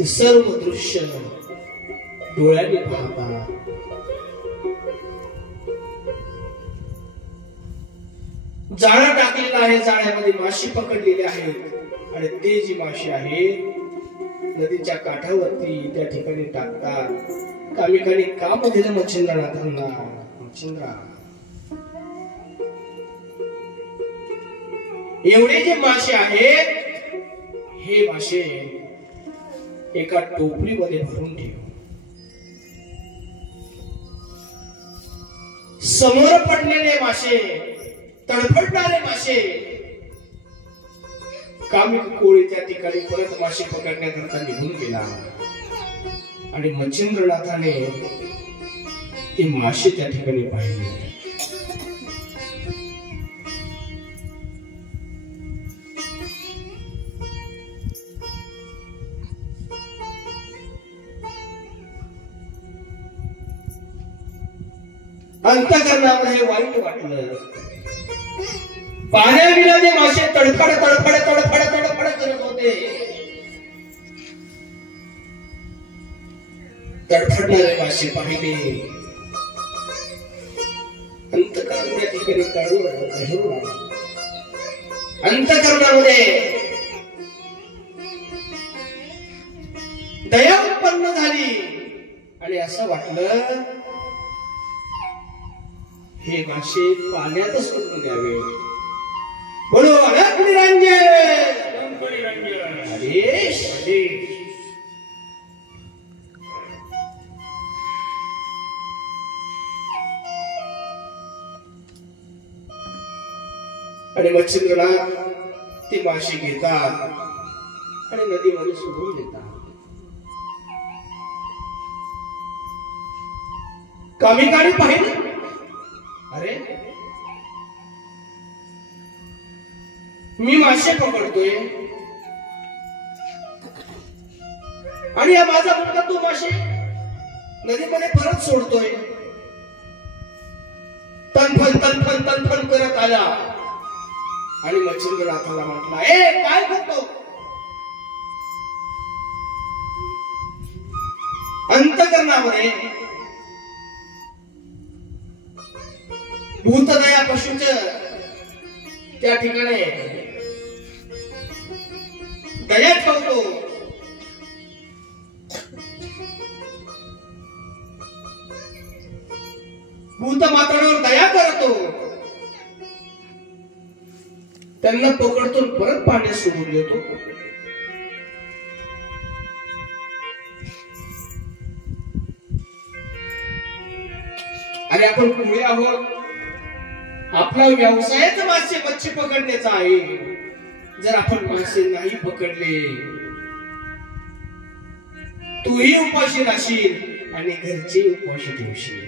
ते सर्व दृश्य डोळ्याने पाहता जाळा टाकलेला आहे, जाळ्यामध्ये माशी पकडलेली आहेत आणि ते जी माशी आहे नदीच्या काठावरती त्या ठिकाणी टाकतात. कामिकाने काम दिलं मच्छिंद्रनाथांना. मच्छिंद्रा, एवढे जे मासे आहेत हे मासे एका टोपलीमध्ये भरून ठेव. समोर पडलेले मासे, तडफडणारे मासे, कामिक कोळी त्या ठिकाणी परत मासे पकडण्याकरता निघून गेला आणि मच्छिंद्रनाथाने ते मासे त्या ठिकाणी पाहिले. अंतःकरणामध्ये वाईट वाटलं. पाण्याविना जे मासे तडफड तडफड तडफड तडफड करत होते, तडफडणारे मासे पाहिले. अंतःकरण त्या ठिकाणी कळवळ. अंतःकरणामध्ये दया उत्पन्न झाली आणि असं वाटलं हे मासे पाण्यातच सोडून द्यावे. बोलो अनंत निरंजन. आदेश. आणि मच्छिंद्रनाथ ते मासे घेतात आणि नदीमध्ये सोडून देतात. कामिकाने पाहिलं, अरे मी मासे पकडतोय आणि या माझा मुलगा तो मासे नदीमध्ये परत सोडतोय. तनफन तनफन तनफन करत आला आणि मच्छिंद्रनाथाला म्हटला, ए काय करतो? अंतःकरणामध्ये भूतदया पशुच त्या ठिकाणी दया ठेवतो. भूतमात्रावर दया करतो. त्यांना पकडतो, परत पाण्यात सोडून देतो. आणि आपण पुढे आहोत. आपला व्यवसायच मच्छी पकडण्याचा आहे. जर आपण मासे नाही पकडले, तूही उपाशी राहशील आणि घरचे उपाशी ठेवशील.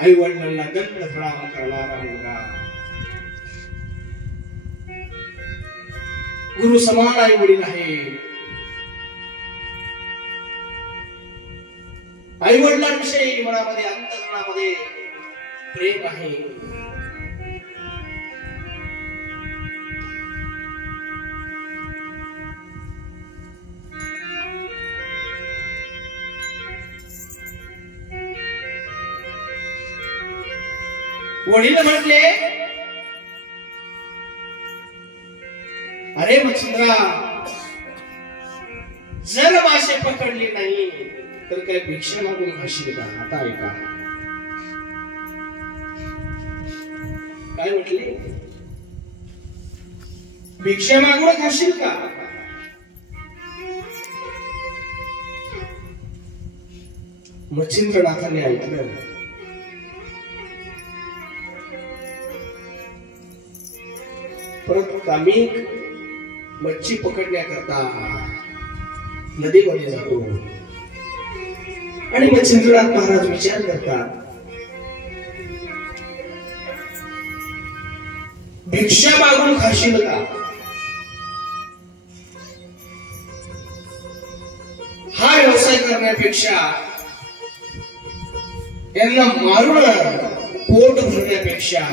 आई वडिलांना गंधराम करणारा मुलगा, गुरु समान आई वडील आहे. आई वडिलांविषयी मनामध्ये अंतःकरणामध्ये प्रेम आहे. वडील म्हटले, अरे मच्छिंद्रा, जर मासे पकडले नाही तर काय भिक्षा मागून खाशील का? आता ऐका काय म्हटले, भिक्षा मागून खाशील का? मच्छिंद्रनाथाने ऐकलं. परत कामिक मच्छी पकडण्याकरता नदीमध्ये जातो आणि मच्छिंद्रनाथ महाराज विचार करतात, भिक्षा मागून खाशील का? हा व्यवसाय करण्यापेक्षा, यांना मारून पोट भरण्यापेक्षा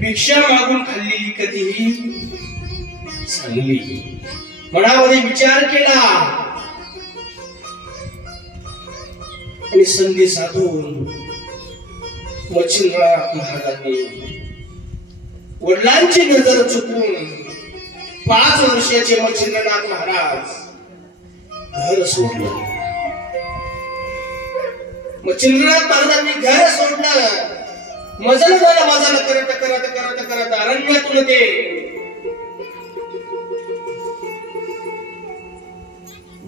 भिक्षा मागून खाल्लेली कधीही चांगली मनामध्ये विचार केला आणि संधी साधून मच्छिंद्रनाथ महाराजांनी वडिलांची नजर चुकवून 5 वर्षाचे मच्छिंद्रनाथ महाराज घर सोडलं. मच्छिंद्रनाथ महाराजांनी घर सोडलं. मजल करत करत करत करत अरण्यातून ते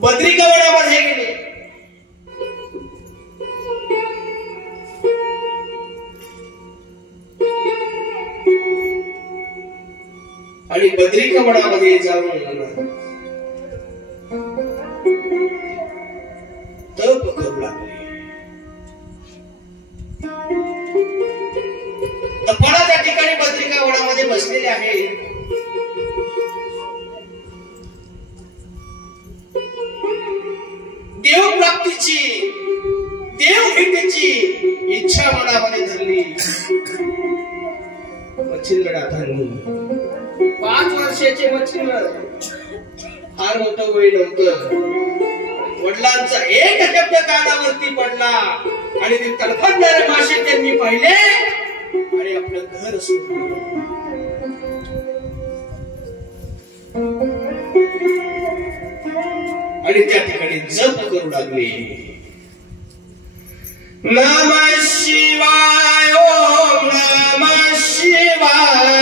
बद्रिकावनामध्ये गेले. आणि बद्रिकावनामध्ये जाऊन तप करू लागले. तपाला त्या ठिकाणी बद्रिकावनामध्ये बसलेले आहे. देव प्राप्तीची देव भेटीची इच्छा मनामध्ये धरली. मच्छिंद्रनाथांनी 5 वर्षाचे मच्छिंद्र फार मोठं वय नव्हतं. वडिलांचा एक शब्द कानावरती पडला आणि ते तडफडणारे मासे त्यांनी पाहिले आणि आपलं घर सोडलं. आणि त्या ठिकाणी जप करू लागले. नमः शिवाय ओम नमः शिवाय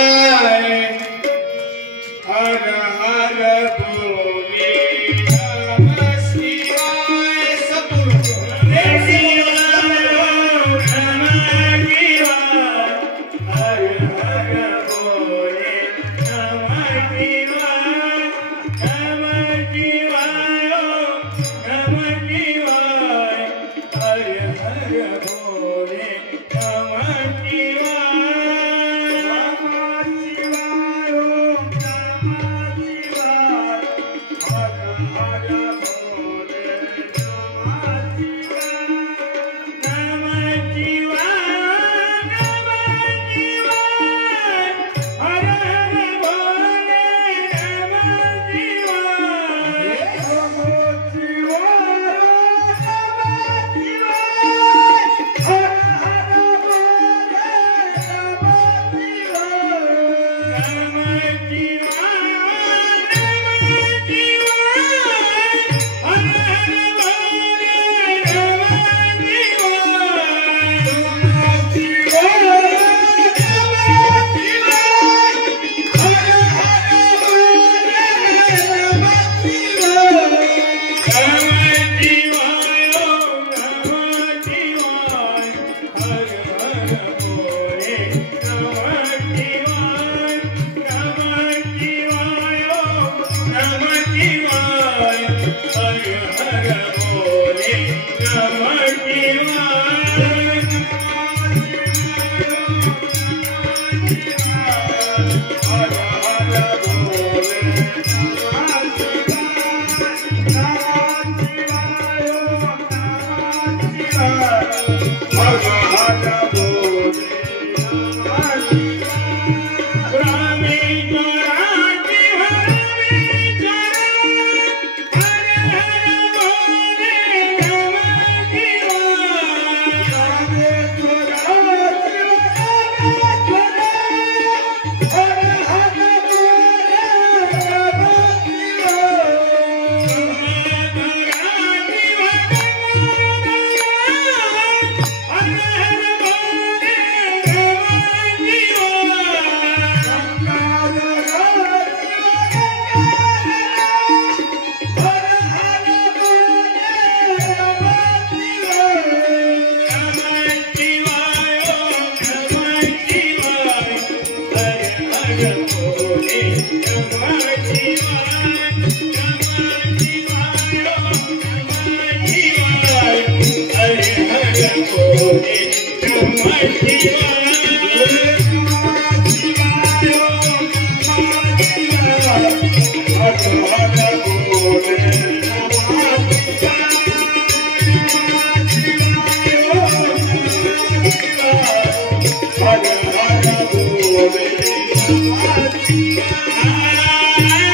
हर हर बोले नमः शिवाय सद्गुरु नमः शिवाय हर हर बोले नमः शिवाय नमः शिवाय नमः शिवाय हर हर बोले नमः शिवाय. Hare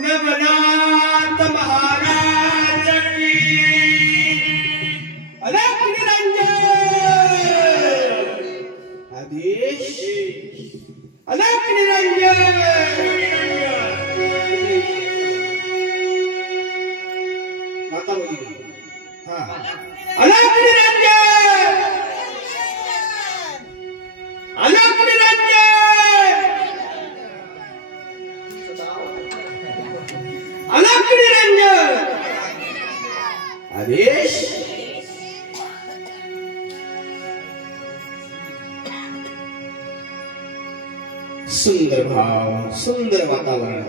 नवनाथ महाराज की अलख निरंजन आदेश अलख निरंजन माता बोली हाँ अलख निरंजन अलख निरंजन अलख निरंजन आदेश सुंदर भाव सुंदर वातावरण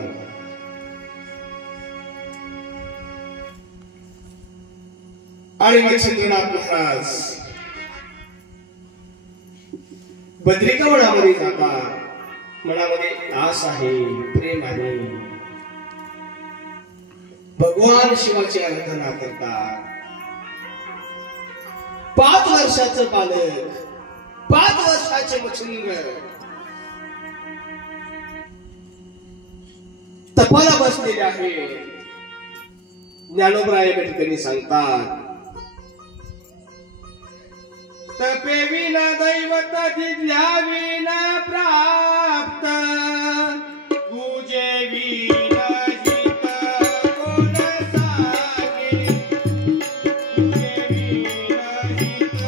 आणि मच्छिंद्रनाथ महाराज बद्रिका वनामध्ये जातात. मनामध्ये आस आहे, प्रेम आहे. भगवान शिवाची आराधना करतात. 5 वर्षाचं बालक, 5 वर्षाचे मच्छिंद्र तपाला बसलेले आहे. ज्ञानोबराय या ठिकाणी सांगतात, तपे विना दैवत दिल्या विना प्राप्त, पूजे विना हित कोण सांगे, पूजे विना हित